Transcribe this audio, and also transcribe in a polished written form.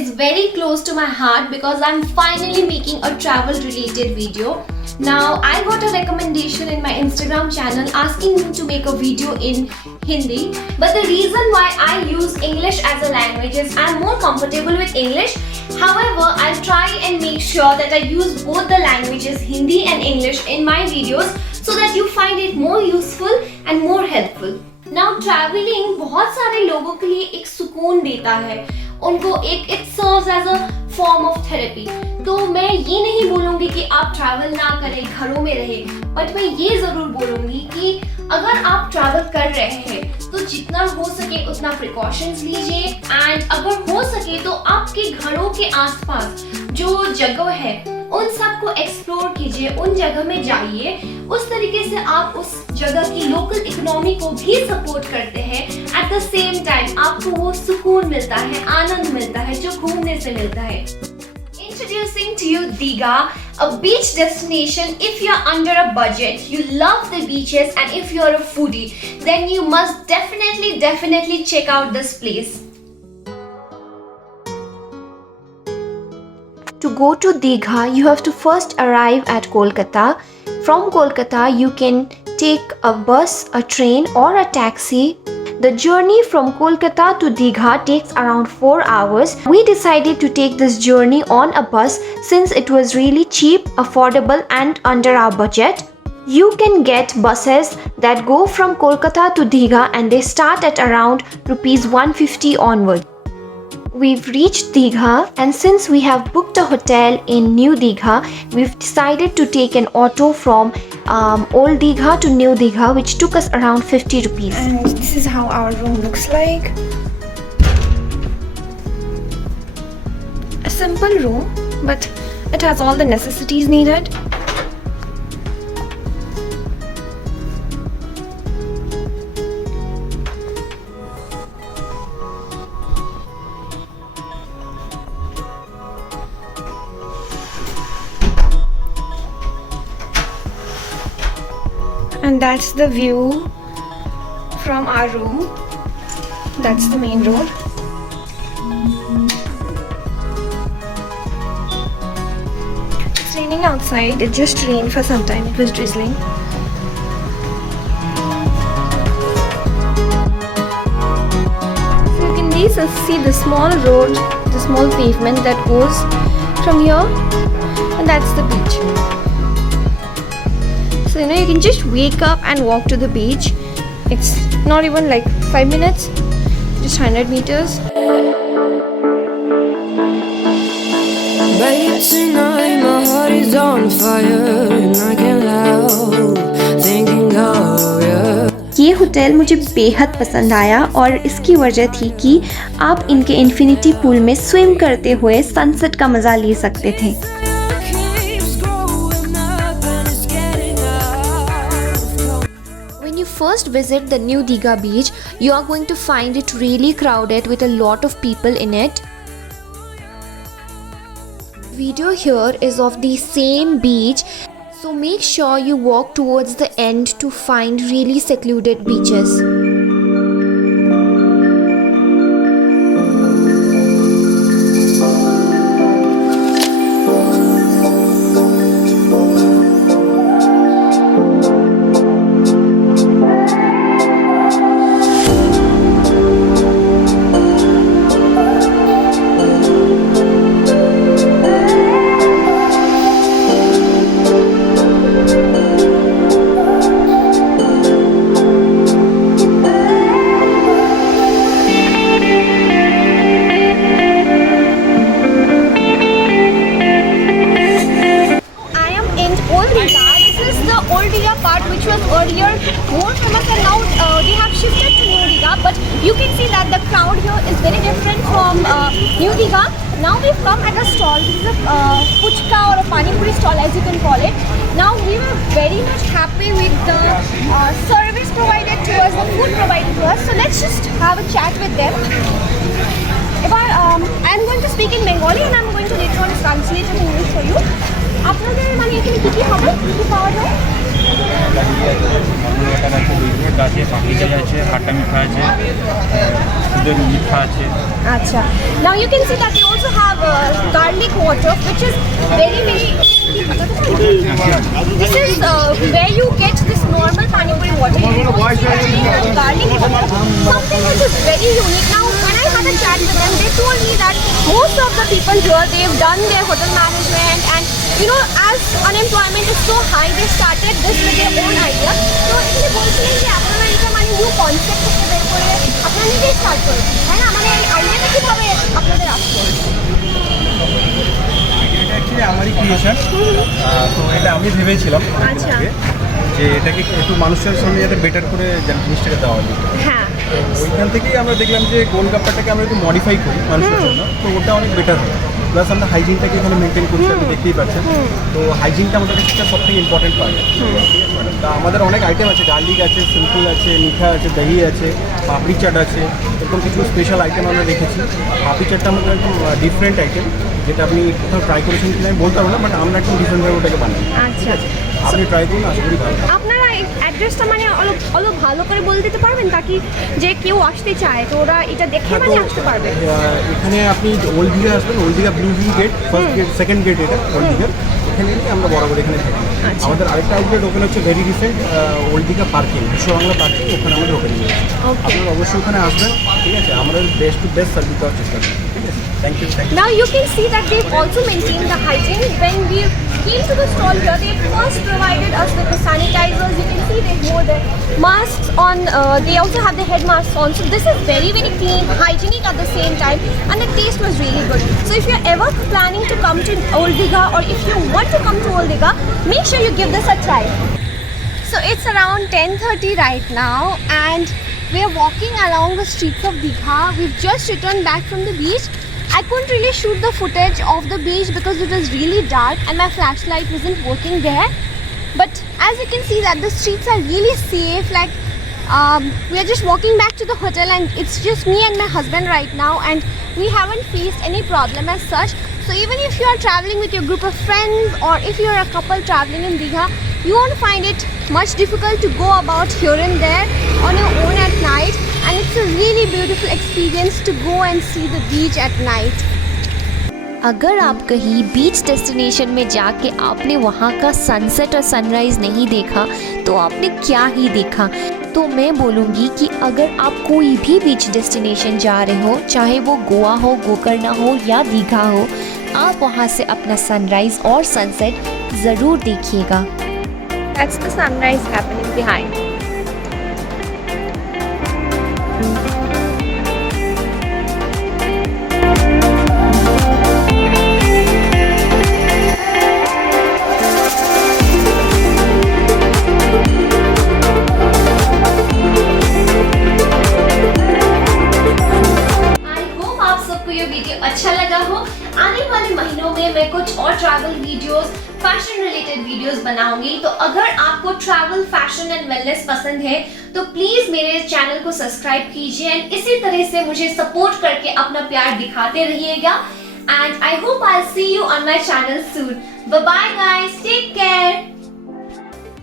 is very close to my heart because I'm finally making a travel related video. Now I got a recommendation in my Instagram channel asking me to make a video in Hindi, but the reason why I use English as a language is I'm more comfortable with English. However, I'll try and make sure that I use both the languages Hindi and English in my videos so that you find it more useful and more helpful. Now traveling बहुत सारे लोगों के लिए एक सुकून देता है, उनको एक it serves as a form of therapy. तो मैं ये नहीं बोलूँगी कि आप ट्रैवल ना करें, घरों में रहें, बट मैं ये ज़रूर बोलूँगी कि अगर आप ट्रैवल कर रहे हैं तो जितना हो सके उतना प्रिकॉशंस लीजिए एंड अगर हो सके तो आपके घरों के आसपास जो जगह है उन सबको एक्सप्लोर कीजिए, उन जगह में जाइए. उस तरीके से आप उस जगह की लोकल इकोनॉमी को भी सपोर्ट करते हैं. एट द सेम टाइम आपको वो सुकून मिलता है, आनंद मिलता है जो घूमने से मिलता है. Introducing to you Digha, a beach destination. If you're under a budget, you love the beaches, and if you're a foodie, then you must definitely check out this place. To go to Digha, you have to first arrive at Kolkata. From Kolkata, you can take a bus, a train, or a taxi. The journey from Kolkata to Digha takes around 4 hours. We decided to take this journey on a bus since it was really cheap, affordable, and under our budget. You can get buses that go from Kolkata to Digha and they start at around rupees 150 onward. We've reached Digha, and since we have booked a hotel in New Digha, we've decided to take an auto from Old Digha to New Digha, which took us around 50 rupees. And this is how our room looks like. A simple room, but it has all the necessities needed. And that's the view from our room. That's the main road. It's raining outside. It just rained for some time. It was drizzling. So you can see the small road, the small pavement that goes from here, and that's the beach. So you can just wake up and walk to the beach. It's not even like 5 minutes, just 100 meters. Babe, tonight my heart is on fire and I can't help thinking of you. ये hotel मुझे बेहद पसंद आया और इसकी वजह थी कि आप इनके इन्फिनिटी पूल में स्विम करते हुए सनसेट का मज़ा ले सकते थे. First visit the New Digha beach, you are going to find it really crowded with a lot of people in it. Video here is of the same beach, so make sure you walk towards the end to find really secluded beaches. Which was earlier more famous, and now they have shifted to New Digha, but you can see that the crowd here is very different from New Digha. Now we've come at a stall. This is a puchka or a pani puri stall, as you can call it. Now we were very much happy with the service provided to us, the food provided to us. So let's just have a chat with them. I'm going to speak in Bengali and I'm going to later on translate in English for you. আপনাদের মানে এখানে কি কি হবে, কি কি পাওয়া যায়? আছে পাখিটা আছে, হাটা মিঠা আছে, দুধের মিঠা আছে. আচ্ছা. Now you can see that they also have garlic water, which is very this is where you get this normal pani puri water. You can also get garlic water, something which is very unique. Now, when I had a chat with them, they told me that most of the people here, they've done their hotel management, and you know, as unemployment is so high, they started this with their own idea. So, এখানে বলছিলেন যে আপনারা এটা মানে new concept থেকে বের করে আপনারা নিজেই স্টার্ট করেছেন, তাই না? মানে এই আইডিয়াটা কিভাবে আপনাদের আসলো? এটা অ্যাকচুয়ালি আমারই ক্রিয়েশন। তো এটা আমি ভেবেছিলাম আচ্ছা। যে এটাকে একটু মানুষের সামনে যাতে বেটার করে জিনিসটাকে দেওয়া যায়। হ্যাঁ, ওইখান থেকেই আমরা দেখলাম যে গোলগাপ্পাটাকে আমরা একটু মডিফাই করি মানুষের জন্য, তো ওটা অনেক বেটার হয়। প্লাস আমরা হাইজিনটাকে এখানে মেনটেন করছি, আপনি দেখতেই পাচ্ছেন। তো হাইজিনটা আমাদের কাছে সব থেকে ইম্পর্টেন্ট পার্ট। তা আমাদের অনেক আইটেম আছে, গার্লিক আছে, সিম্পল আছে, মিঠা আছে, দহি আছে, পাপড়ি চাট আছে, এরকম কিছু স্পেশাল আইটেম আমরা রেখেছি। পাপড়ি চাটটা আমাদের একদম ডিফারেন্ট আইটেম, যেটা আপনি কোথাও ট্রাই করেছেন কিনা আমি বলতে পারবো না, বাট আমরা একদম ডিফারেন্টভাবে ওটাকে বানাই। আচ্ছা। আপনি ট্রাই করুন, আশা করি ভালো। আপনারা অ্যাড্রেসটা মানে অলপ ভালো করে বলে দিতে পারবেন, তাকি যে কেউ আসতে চায় তো ওরা এটা দেখে মানে আসতে পারবে। এখানে আপনি ওল্ড দীঘা আসবেন, old Digha blue hill gate, first gate, second gate, এটা ওল্ড দীঘার। এখানে আমরা বরাবর এখানে থাকি। আমাদের আরেকটা আউটলেট ওখানে হচ্ছে very recent, old Digha parking, Biswa Bangla parking, ওখানে আমাদের ওপেনিং হয়েছে। আপনারা অবশ্যই ওখানে আসবেন, ঠিক আছে? আমাদের বেস্ট টু বেস্ট সার্ভিস দেওয়ার চেষ্টা করি, ঠিক আছে? Thank you. Now you can see that they've also maintained the hygiene. When we came to the stall here, they first provided us with the sanitizers. You can see they wore the masks on. They also have the head masks on. So this is very clean, hygienic at the same time, and the taste was really good. So if you're ever planning to come to Old Digha, or if you want to come to Old Digha, make sure you give this a try. So it's around 10:30 right now, and we're walking along the streets of Digha. We've just returned back from the beach. I couldn't really shoot the footage of the beach because it was really dark and my flashlight wasn't working there. But as you can see that the streets are really safe. Like we are just walking back to the hotel, and it's just me and my husband right now, and we haven't faced any problem as such. So even if you are traveling with your group of friends, or if you're a couple traveling in Digha, you won't find it much difficult to go about here and there on your own at night, and it's a really beautiful experience to go and see the beach at night. अगर आप कहीं बीच destination में जाके आपने वहाँ का sunset और sunrise नहीं देखा तो आपने क्या ही देखा। तो मैं बोलूँगी कि अगर आप कोई भी बीच डेस्टिनेशन जा रहे हो, चाहे वो गोवा हो, गोकर्णा हो या दीघा हो, आप वहाँ से अपना सनराइज़ और सनसेट ज़रूर देखिएगा। That's the sunrise happening behind. अच्छा लगा हो। आने वाले महीनों में मैं कुछ और travel videos, fashion related videos बनाऊंगी। तो अगर आपको ट्रैवल, फैशन एंड वेलनेस पसंद है तो प्लीज मेरे चैनल को सब्सक्राइब कीजिए, एंड इसी तरह से मुझे सपोर्ट करके अपना प्यार दिखाते रहिएगा। And I hope I see you on my channel soon. Bye bye guys, take care.